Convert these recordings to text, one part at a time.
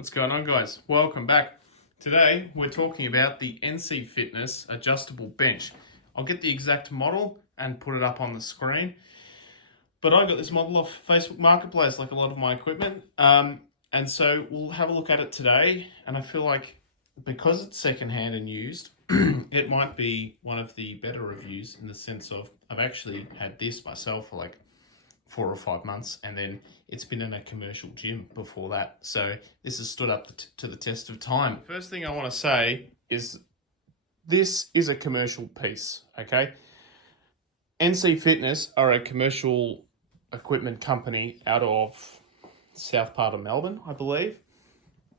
What's going on, guys? Welcome back. Today we're talking about the NC Fitness adjustable bench. I'll get the exact model and put it up on the screen. But I got this model off Facebook Marketplace, like a lot of my equipment. And so we'll have a look at it today. And I feel like because it's secondhand and used, it might be one of the better reviews in the sense of I've actually had this myself for like 4 or 5 months, and then it's been in a commercial gym before that. So this has stood up to the test of time. First thing I want to say is this is a commercial piece, okay? NC Fitness are a commercial equipment company out of south part of Melbourne, I believe,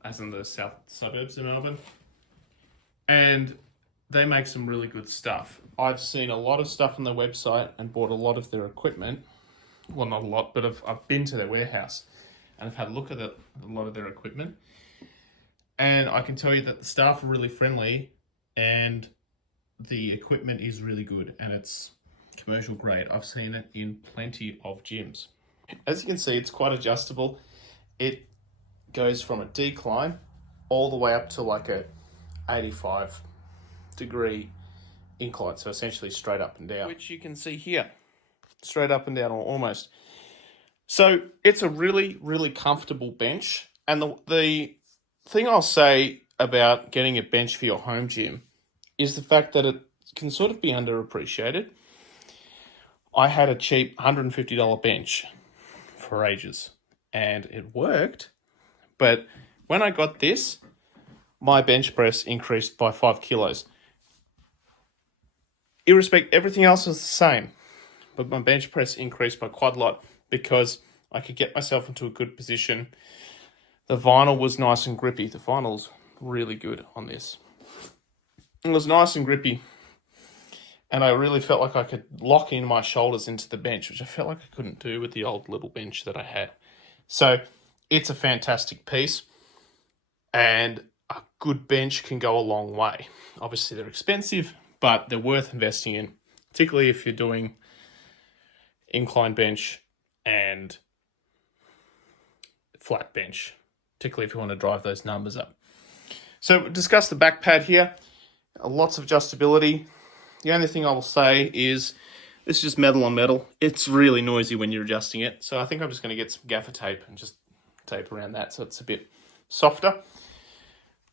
as in the south suburbs of Melbourne. And they make some really good stuff. I've seen a lot of stuff on their website and bought a lot of their equipment. Well, not a lot, but I've been to their warehouse and I've had a look at a lot of their equipment. And I can tell you that the staff are really friendly and the equipment is really good and it's commercial grade. I've seen it in plenty of gyms. As you can see, it's quite adjustable. It goes from a decline all the way up to like a 85-degree incline. So essentially straight up and down, which you can see here. Straight up and down, or almost. So it's a really, really comfortable bench. And the thing I'll say about getting a bench for your home gym is the fact that it can sort of be underappreciated. I had a cheap $150 bench for ages and it worked. But when I got this, my bench press increased by 5 kilos. Everything else was the same. But my bench press increased by quite a lot because I could get myself into a good position. The vinyl was nice and grippy. The vinyl's really good on this. It was nice and grippy. And I really felt like I could lock in my shoulders into the bench, which I felt like I couldn't do with the old little bench that I had. So it's a fantastic piece. And a good bench can go a long way. Obviously, they're expensive, but they're worth investing in, particularly if you're doing incline bench and flat bench, particularly if you want to drive those numbers up. So we'll discuss the back pad here. Lots of adjustability. The only thing I will say is it's just metal on metal. It's really noisy when you're adjusting it. So I think I'm just going to get some gaffer tape and just tape around that so it's a bit softer.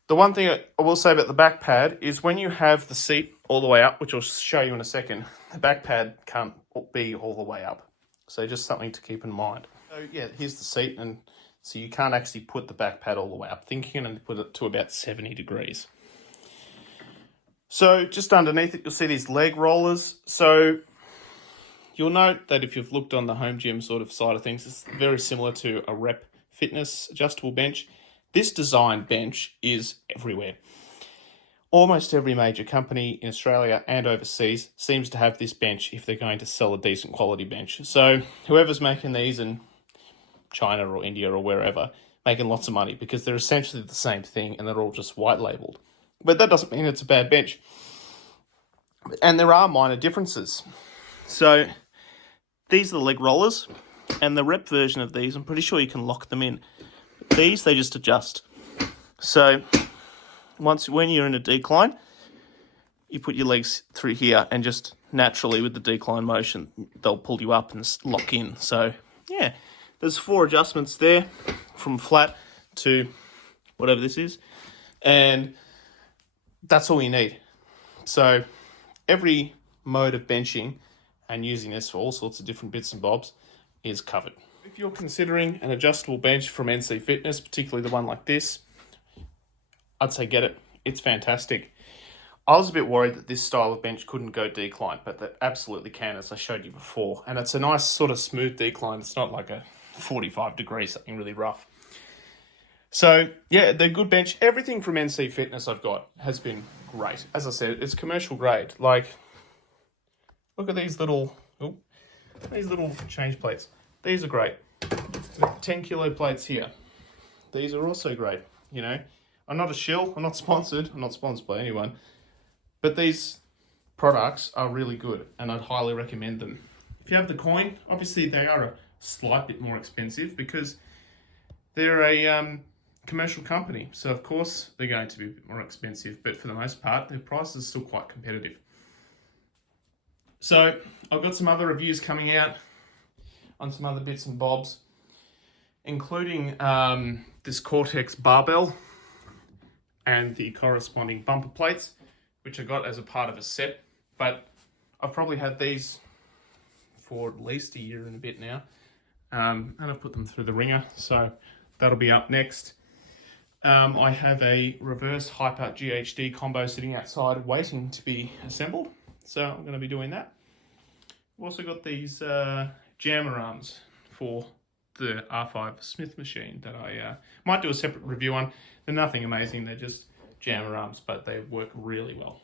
The one thing I will say about the back pad is when you have the seat all the way up, which I'll show you in a second, the back pad can't be all the way up. So just something to keep in mind. So yeah, here's the seat, and so you can't actually put the back pad all the way up. I think you can only put it to about 70 degrees. So just underneath it, you'll see these leg rollers. So you'll note that if you've looked on the home gym sort of side of things, it's very similar to a Rep Fitness adjustable bench. This design bench is everywhere. Almost every major company in Australia and overseas seems to have this bench if they're going to sell a decent quality bench. So whoever's making these in China or India or wherever, making lots of money because they're essentially the same thing and they're all just white labeled. But that doesn't mean it's a bad bench. And there are minor differences. So these are the leg rollers, and the Rep version of these, I'm pretty sure you can lock them in. These, they just adjust. So when you're in a decline, you put your legs through here and just naturally with the decline motion, they'll pull you up and lock in. So yeah, there's 4 adjustments there from flat to whatever this is. And that's all you need. So every mode of benching and using this for all sorts of different bits and bobs is covered. If you're considering an adjustable bench from NC Fitness, particularly the one like this, I'd say get it. It's fantastic. I was a bit worried that this style of bench couldn't go decline, but that absolutely can, as I showed you before. And it's a nice sort of smooth decline. It's not like a 45 degrees, something really rough. So yeah, they're good bench. Everything from NC Fitness I've got has been great. As I said, it's commercial grade. Like, look at these little change plates. These are great. The 10 kilo plates here. These are also great, you know. I'm not a shill, I'm not sponsored by anyone, but these products are really good and I'd highly recommend them. If you have the coin, obviously they are a slight bit more expensive because they're a commercial company. So of course they're going to be a bit more expensive, but for the most part, their prices are still quite competitive. So I've got some other reviews coming out on some other bits and bobs, including this Cortex barbell and the corresponding bumper plates, which I got as a part of a set, but I've probably had these for at least a year and a bit now, and I've put them through the ringer, so that'll be up next. I have a reverse hyper GHD combo sitting outside waiting to be assembled, so I'm going to be doing that. I've also got these jammer arms for the R5 Smith machine that I might do a separate review on. They're nothing amazing, they're just jammer arms, but they work really well.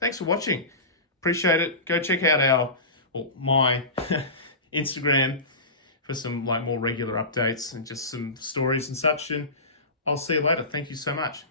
Thanks for watching. Appreciate it. Go check out my Instagram for some more regular updates and just some stories and such, and I'll see you later. Thank you so much.